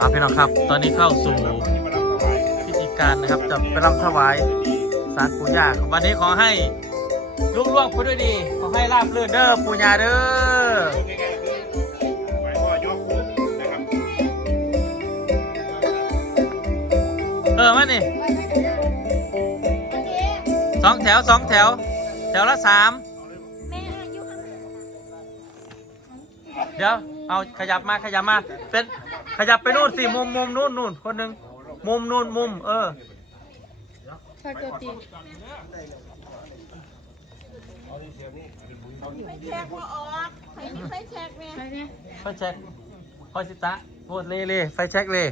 อ่าพี่น้องครับ ตอนนี้เข้าสู่พิธีการนะครับจะไปรำถวายสารปู่ย่าวันนี้ขอให้ลุล่วงไปด้วยดีขอให้ราบรื่นเด้อปู่ย่าเด้อเออมานี่สองแถวสองแถว แถวละสามเดี๋ยว เอาขยับมาขยับมาเป็น ขยับไปนู่นสิมุมมุมนู่นนู่นคนหนึ่งมุมนู่นมุม เออถ้าเกิดตีไฟแช็กว่าออกใครมีไฟแช็กไหมใช่เนี่ยไฟแช็กพอยสิตะโหวตเล่เล่ไฟแช็กเล่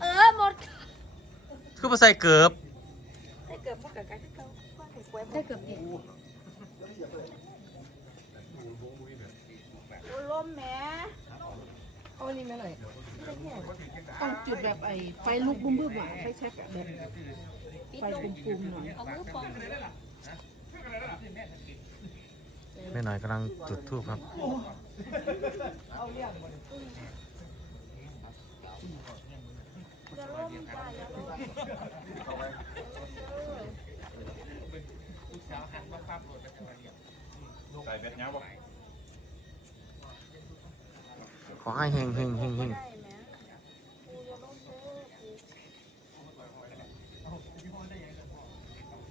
เออหมดคือภาษาเกือบได้เกือบพวกกับกันที่เขาได้เกือบดีลมแม่ เอาอันนี้มาหน่อยต้องจุดแบบไอ้ไฟลุกบุ้มบึ้มๆอะไฟแช็กอะแบบไฟปุ่มๆหน่อยเอามือฟองแม่หน่อยกำลังจุดทูบครับจะลมจ้าอย่าลมใส่เบ็ดเนี้ยบ อกขอให้เฮงเฮงเฮงเฮง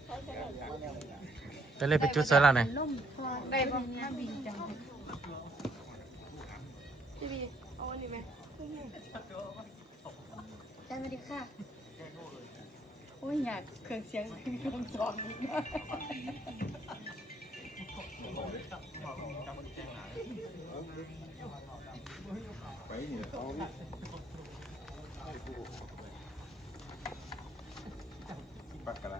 ได้ไหมกูจะเล่นเป็นจุดเสร็จแล้วไงลมพอได้บ้างเนี่ยบินจังพี่บีเอาอันนี้ไหมจ้าสวัสดีค่ะ โอ้ยอยากเครื่องเสียงเครื่องจองอีกนะ ไปนี่เอาปักกันละ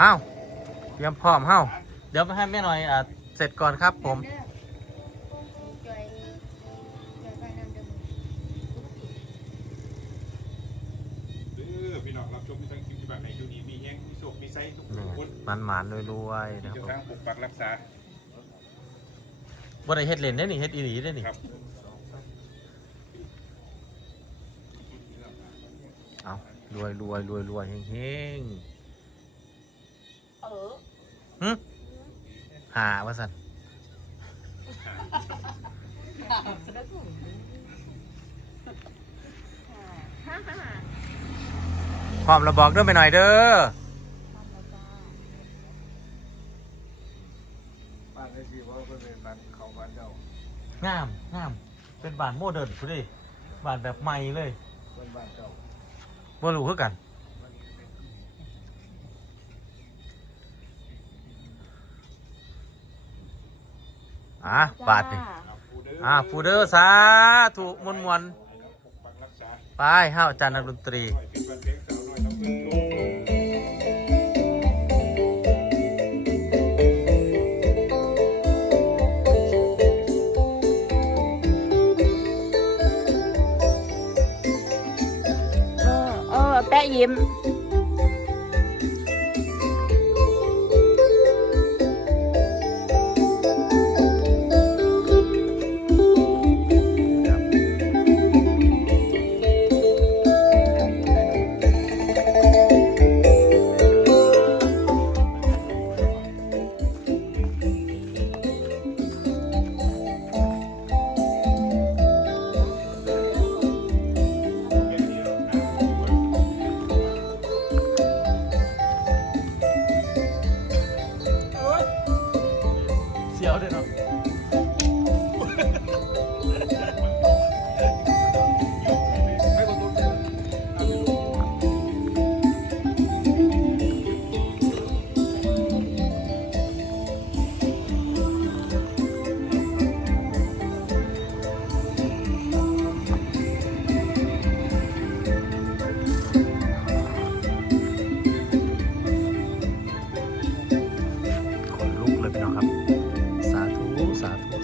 อ้าวเตรียมพร้อมเฮ้าเดี๋ยวไปให้แม่หน่อยอะเสร็จก่อนครับผมจอยจอยไปนำเดิมเออพี่น้องรับชมทั้งคลิปที่แบบไหนดูดีมีแห้งมีโศกมีไซส์ทุกนี่คนมันหมานๆรวยๆนะครับเดี๋ยวผมทางปกปักรักษาบ่ได้เฮ็ดเล่นได้อนี่เฮ็ดอีหลีได้อนี่ครับเอารวยรวยรวยรวยเฮงเฮง เออหึหาว่าสันพร้อมราบอกเด้อไปหน่อยเด้อบ้านได้สิว่าเป็นบ้านเขาบ้านเจ้างามงาม เป็นบ้านโมเดิร์นพุ่ดิบ้านแบบใหม่เลยเพิ่นบ้านเจ้าบ่รู้คือกัน อะบาทนี่อะฟูเดอร์สาถูกมวนมวนปกปักรักษาๆไปห้าวอาจารย์นักดนตรีหน่อยเป็นวันเพลงสาวหน่อยน้องเพิ่งลงเออเออแปะยิ้ม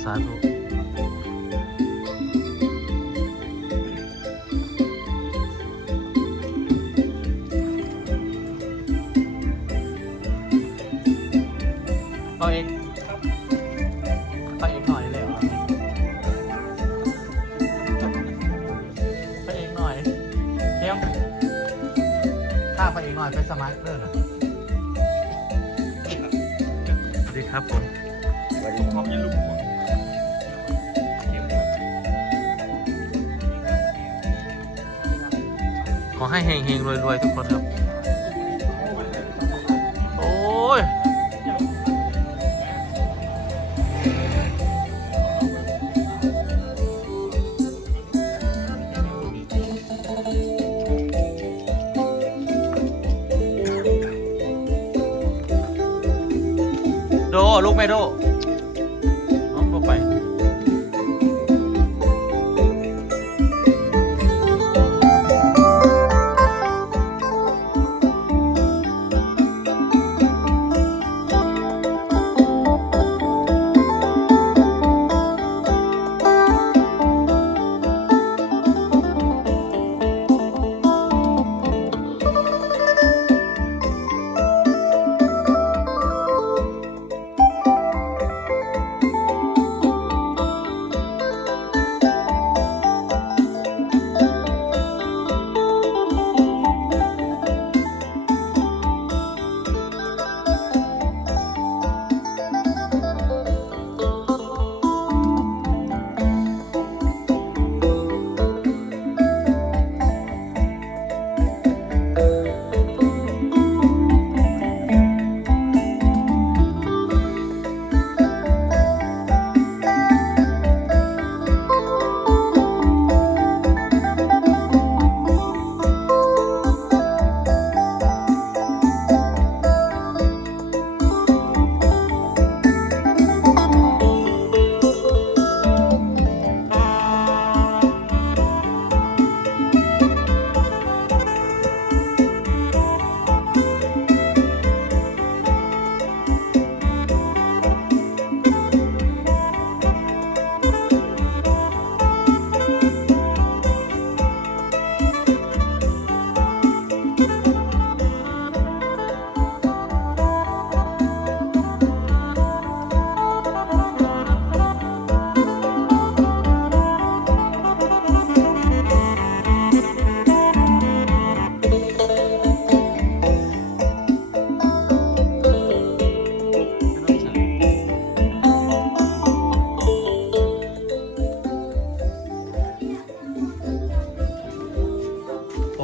สาธุพ่อเอกพ่อเอกหน่อยเลยเหรอพ่อเอกหน่อยเดี๋ยวถ้าพ่อเอกหน่อยไปสมัครเด้อเหรอสวัสดีครับผมขอบยินลูก ขอให้เฮงเฮงรวยรวยๆทุกคนครับ โอ้ยโด ลูกไม่โด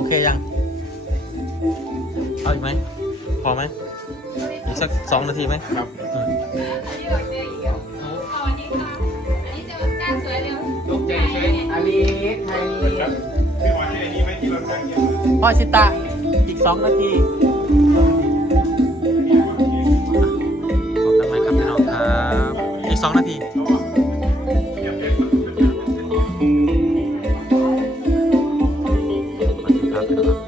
เคยัง เอาอีกไหม พอไหม อีกสักสองนาทีไหมครับอืมยกใจเฉยอันนี้ไทยครับไม่ว่าจะไอ้นี่ไหมที่เราทางเกี่ยวกับพ่อชิตาอีกสองนาทีนี่ว่าเกี่ยวกับขอบคุณมากครับพี่น้องครับ อีกสองนาทีเพราะว่า